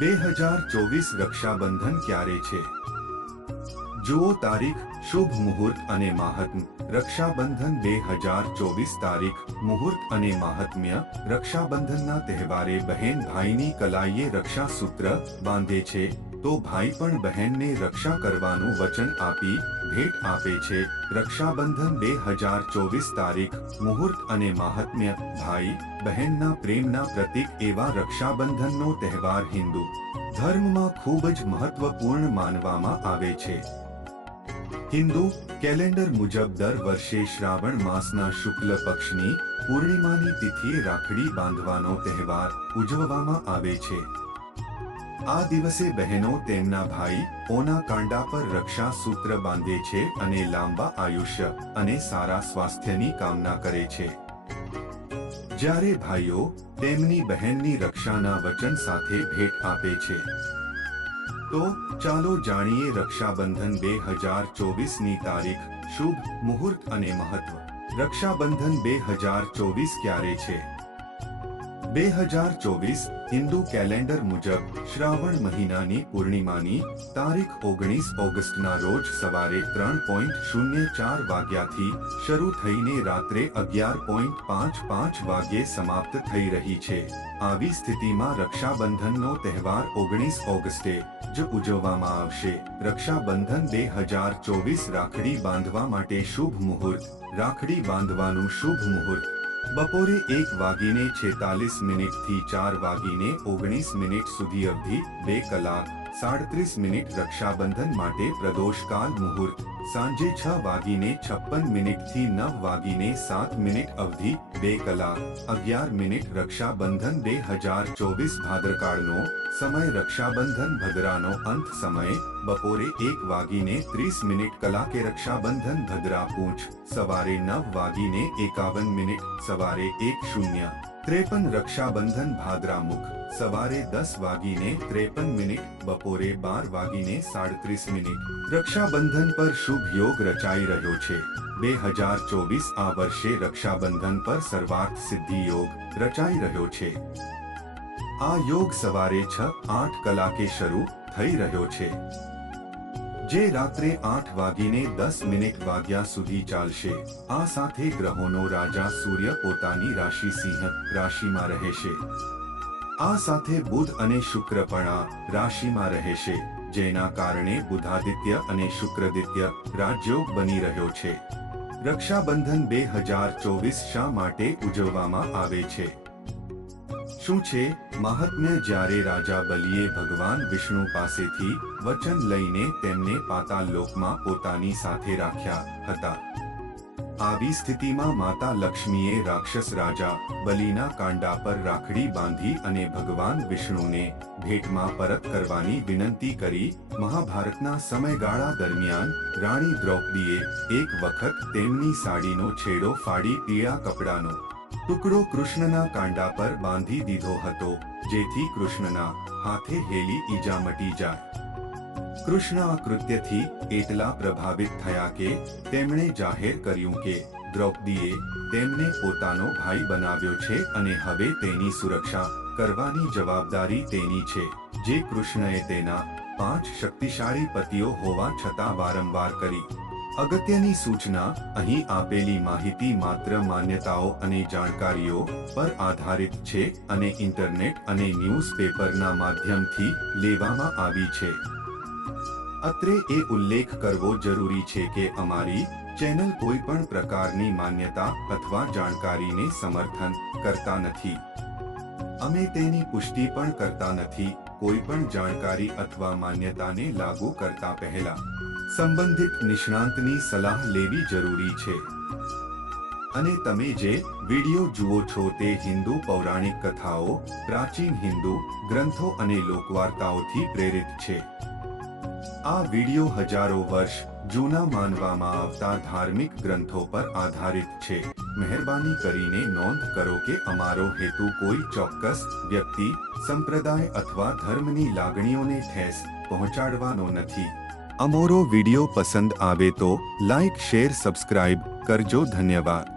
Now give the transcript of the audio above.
બે હજાર ચોવીસ રક્ષાબંધન ક્યારે છે? જુઓ તારીખ, શુભ મુહૂર્ત અને માહાત્મ રક્ષાબંધન બે હજાર ચોવીસ તારીખ, મુહૂર્ત અને મહાત્મ્ય. રક્ષાબંધનના તહેવારે બહેન ભાઈની કલાઈએ રક્ષા સૂત્ર બાંધે છે. તો ભાઈ પણ બહેનને રક્ષા કરવાનું વચન આપી ભેટ આપે છે. રક્ષાબંધન બે હજાર ચોવીસ તારીખ, મુહૂર્ત અને મહાત્મ્ય, ભાઈ, બહેનના પ્રેમના પ્રતીક એવા રક્ષાબંધનનો તહેવાર હિન્દુ ધર્મમાં ખૂબ જ મહત્વપૂર્ણ માનવામાં આવે છે. હિન્દુ કેલેન્ડર મુજબ દર વર્ષે શ્રાવણ માસના શુક્લ પક્ષની પૂર્ણિમાની તિથિએ રાખડી બાંધવાનો તહેવાર ઉજવવામાં આવે છે. આ દિવસે બહેનો તેમના ભાઈ ઓના કાંડા પર રક્ષા સૂત્ર બાંધે છે અને લાંબા આયુષ્ય અને સારા સ્વાસ્થ્યની કામના કરે છે. જ્યારે ભાઈઓ તેમની બહેનની રક્ષાના વચન સાથે ભેટ આપે છે. તો ચાલો જાણીએ રક્ષાબંધન બે હજાર ચોવીસની તારીખ, શુભ મુહૂર્ત અને મહત્વ. રક્ષાબંધન બે હજાર ચોવીસ ક્યારે છે? બે હજાર ચોવીસ હિન્દુ કેલેન્ડર મુજબ શ્રાવણ મહિનાની પૂર્ણિમાની તારીખ ઓગણીસ ઓગસ્ટના રોજ સવારે ત્રણ પોઈન્ટ શૂન્ય ચાર વાગ્યાથી શરૂ થઈને રાત્રે અગિયાર પોઈન્ટ પાંચ પાંચ વાગ્યે સમાપ્ત થઈ રહી છે. આવી સ્થિતિમાં રક્ષાબંધનનો તહેવાર ઓગણીસ ઓગસ્ટે જ ઉજવવામાં આવશે. રક્ષાબંધન બે હજાર ચોવીસ રાખડી બાંધવા માટે શુભ મુહૂર્ત. રાખડી બાંધવાનું શુભ મુહૂર્ત. બપોરે એક વાગીને છેતાલીસ મિનિટથી ચાર વાગીને ઓગણીસ મિનિટ સુધી અવધિ બે કલાક સાડત્રીસ મિનિટ રક્ષાબંધન માટે પ્રદોષકાલ મુહૂર્ત. સાંજે છ વાગીને છપ્પન મિનિટથી નવ વાગીને સાત મિનિટ અવધિ, બે કલાક. અગિયાર મિનિટ રક્ષાબંધન, બે હજાર ચોવીસ ભાદ્રકાળનો સમય. રક્ષાબંધન ભદ્રાનો અંત સમય, બપોરે એક વાગીને ત્રીસ મિનિટ કલાકે રક્ષાબંધન ભદ્રા પૂંછ. સવારે નવ વાગીને એકાવન મિનિટ, સવારે એક શૂન્ય. ત્રેપન રક્ષાબંધન ભાદ્રામુખ સવારે દસ વાગીને ત્રેપન મિનિટ, બપોરે બાર વાગીને સાડત્રીસ મિનિટ. રક્ષાબંધન પર શુભ યોગ રચાઈ રહ્યો છે. બે હજાર ચોવીસ આ વર્ષે રક્ષાબંધન પર સર્વાર્થ સિદ્ધિ યોગ રચાઈ રહ્યો છે. આ યોગ સવારે છ, આઠ કલાકે શરૂ થઈ રહ્યો છે. જે રાત્રે આઠ વાગીને દસ મિનિટ વાગ્યા સુધી ચાલશે. આ સાથે ગ્રહોનો રાજા સૂર્ય પોતાની રાશિ સિંહ રાશિમાં રહેશે. આ સાથે બુધ અને શુક્ર પણ આ રાશિમાં રહેશે, જેના કારણે બુધાદિત્ય અને શુક્રદિત્ય રાજયોગ બની રહ્યો છે. રક્ષાબંધન બે હજાર ચોવીસ શા માટે ઉજવવામાં આવે છે? શું છે? મહાત્મ્ય જ્યારે રાજા બલિએ ભગવાન વિષ્ણુ પાસેથી વચન લઈને તેમને પાતાલ લોકમાં પોતાની સાથે રાખ્યા હતા. આવી સ્થિતિમાં માતા લક્ષ્મીએ રાક્ષસ રાજા બલિના કાંડા પર રાખડી બાંધી અને ભગવાન વિષ્ણુને ભેટમાં પરત કરવાની વિનંતી કરી મહાભારતના સમયગાળા દરમિયાન રાણી દ્રૌપદીએ એક વખત તેમની સાડીનો છેડો ફાડી પીળા કપડાનો ટુકડો કૃષ્ણના કાંડા પર બાંધી દીધો હતો, જેથી કૃષ્ણના હાથે હેલી ઈજા મટી જાય. કૃષ્ણ આ કૃત્યથી એટલા પ્રભાવિત થયા કે તેમણે જાહેર કર્યું કે દ્રૌપદીએ તેમને પોતાનો ભાઈ બનાવ્યો છે અને હવે તેની સુરક્ષા કરવાની જવાબદારી તેની છે, જે કૃષ્ણએ તેના પાંચ શક્તિશાળી પતિઓ હોવા છતાં વારંવાર કરી. અગત્યની સૂચના અહીં આપેલી માહિતી માત્ર માન્યતાઓ અને જાણકારીઓ પર આધારિત છે અને ઇન્ટરનેટ અને ન્યૂઝપેપરના માધ્યમથી લેવામાં આવી છે. અત્રે એ ઉલ્લેખ કરવો જરૂરી છે કે અમારી ચેનલ કોઈ પણ પ્રકારની માન્યતા અથવા જાણકારીને સમર્થન કરતા નથી. અમે તેની પુષ્ટિ પણ કરતા નથી, કોઈ પણ જાણકારી અથવા માન્યતાને લાગુ કરતા પહેલા. સંબંધિત નિષ્ણાંતની સલાહ લેવી જરૂરી છે. અને તમે જે વિડિયો જુઓ છો તે હિન્દુ પૌરાણિક કથાઓ, પ્રાચીન હિન્દુ ગ્રંથો અને લોકવાર્તાઓથી પ્રેરિત છે. આ વિડિયો હજારો વર્ષ જૂના માનવામાં આવતા ધાર્મિક ગ્રંથો પર આધારિત છે. મહેરબાની કરીને નોંધ કરો કે અમારો હેતુ કોઈ ચોક્કસ વ્યક્તિ, સંપ્રદાય અથવા ધર્મની લાગણીઓને ઠેસ પહોંચાડવાનો નથી. અમારો વિડિયો પસંદ આવે તો લાઈક શેર સબસ્ક્રાઇબ કરજો. ધન્યવાદ.